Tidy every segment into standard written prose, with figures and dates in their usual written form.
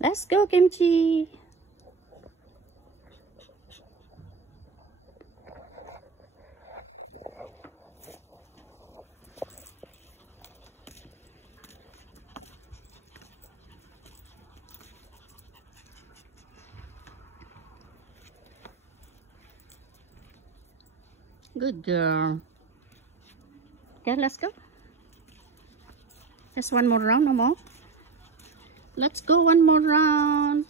Let's go, Kimchi. Good girl. Okay, let's go. Just one more round, no more. Let's go one more round.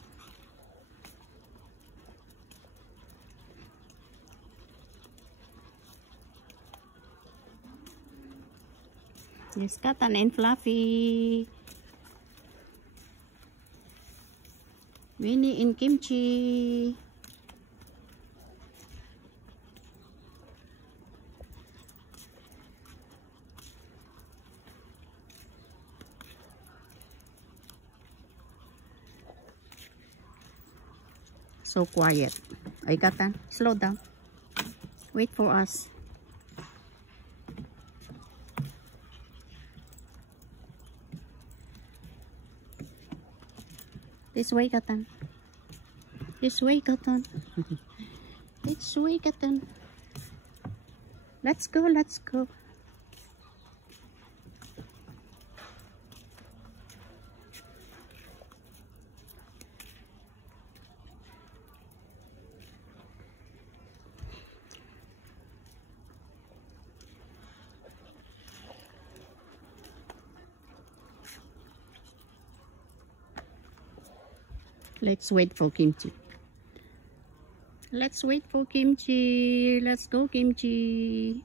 Yes, Katan and Fluffy. Winnie and Kimchi. So quiet. Ay, Katan, slow down. Wait for us. This way, Katan. This way, Katan. This way, Katan. Let's go, let's go. Let's wait for Kimchi. Let's wait for Kimchi. Let's go, Kimchi.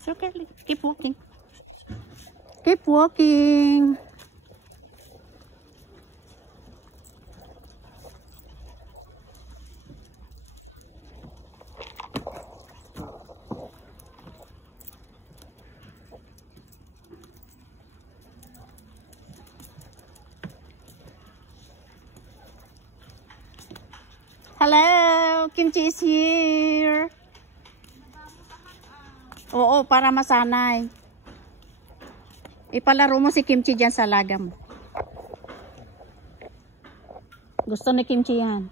It's okay. Keep walking. Keep walking. Hello, Kimchi is here. Oo, para masanay. Ipalaro mo si Kimchi dyan sa lagam. Gusto ni Kimchi yan.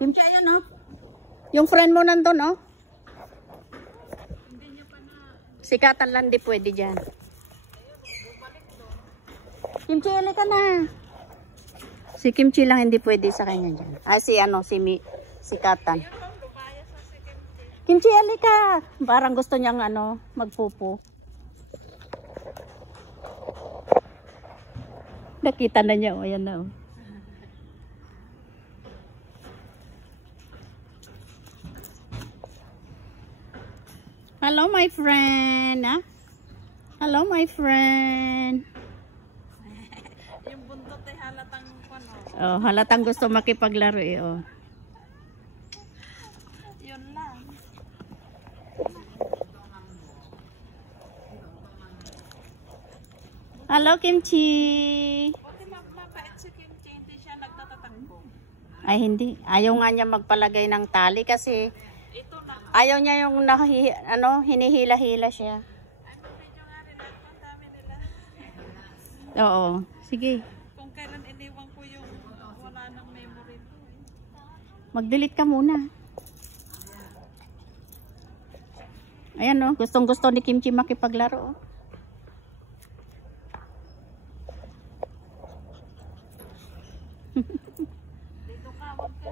Kimchi, ayan oh. Yung friend mo nandun oh. Sikatan lang di pwede dyan. Kimchi, halika na. Si Kimchi lang hindi pwede sa kanya dyan. Ay, si Katan. Kimchi, halika. Parang gusto niyang magpupo. Nakita na niya. Ayan na. Hello, my friend. Ah? Hello, my friend. Yung buntot ay halatang Oh, halatang gusto makipaglaro eh. Oh. Yun lang. Hello, Kimchi. Buti mapait si Kimchi, hindi siya nagtatatakbo. Ay, hindi. Ayaw nga niya magpalagay ng tali kasi Ito na. ayaw niya yung hinihila-hila siya. Ay, mag-video nga rin ako. Ang dami nila. Oo. Sige. Kung kailan iniwan ko yung wala ng memory ko. Mag-delete ka muna. Ayan oh. Gustong-gusto ni Kimchi makipaglaro. Oh. Dito ka, wag ka.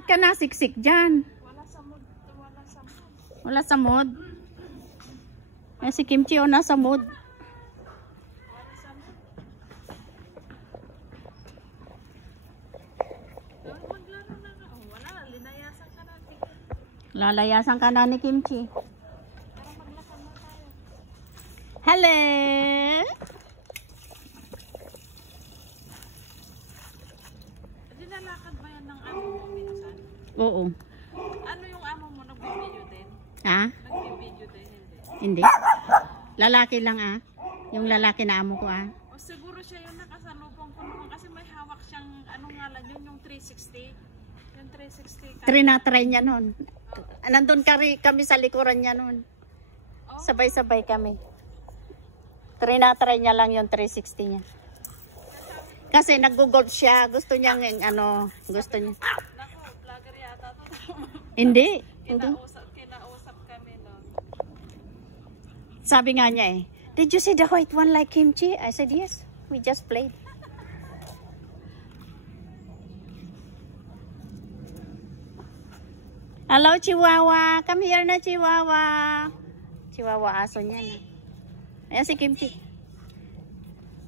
Ba't ka nasiksik dyan? Wala sa mood. Wala sa mood. Wala sa mood. Eh, si Kimchi o nasa mood. Wala sa mood. Maglaro na nga. Oh, wala. Linayasan ka natin. Lalayasan ka na ni Kimchi. Para maglakad na tayo. Hello! Dinalakad ba yan ng amo mo minsan? Oo. Ano yung amo mo? Nagbibideo din? Ha? Nagbibideo din? Hindi. Hindi. Lalaki lang Yung lalaki na amo ko O siguro siya yung nakasalubong ko naman kasi may hawak siyang, ano nga lang yun, yung 360. Yung 360. Trinatry niya nun. Nandun kami sa likuran niya nun. Oh, Sabay-sabay kami. Trinatry niya lang yung 360 niya. Kasi nag-golf siya. Gusto niya gusto niya. naku, vlogger yata to. Hindi. Hindi. Kinausap kami nun. Sabi nga niya did you see the white one like Kimchi? I said, yes. We just played. Hello, Chihuahua. Come here na, Chihuahua. Chihuahua, aso niya na. Ayan si Kimchi.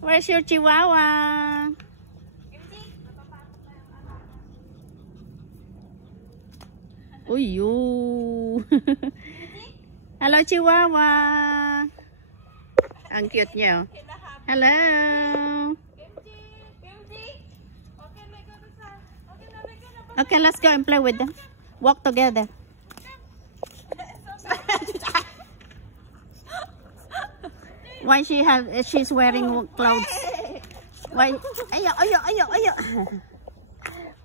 Where's your Chihuahua? Uy, hello, Chihuahua. Ang cute niya. Hello. Okay, let's go and play with them. Walk together. Why she's wearing clothes? Why? Ayo.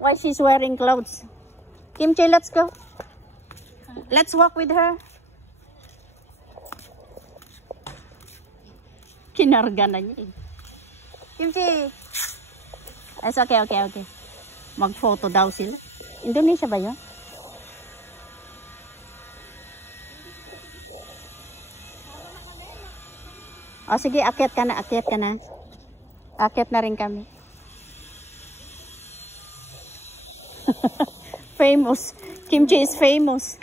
Why she's wearing clothes? Kimchi, let's go. Let's walk with her. Kinarga na niya Kimchi. It's okay. Mag-photo daw sila. Indonesia ba yun? O sige, akyat ka na. Akyat na rin kami. Famous. Kimchi is famous.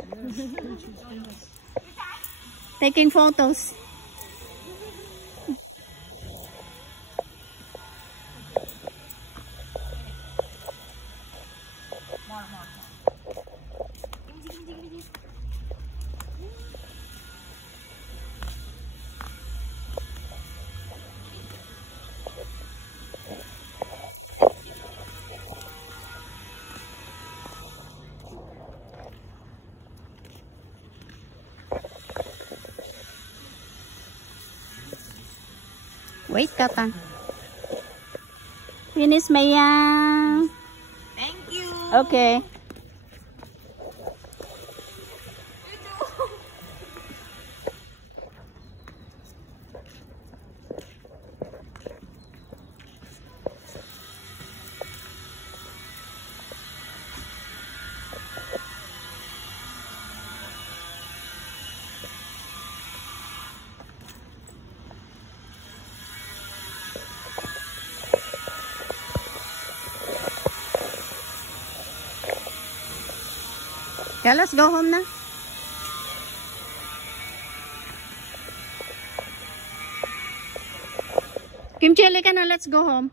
Taking photos. Wait, Kata. Finish, Maya. Thank you. Okay. Yeah, let's go home na. Kimchi, halika na. Let's go home.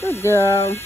Good girl.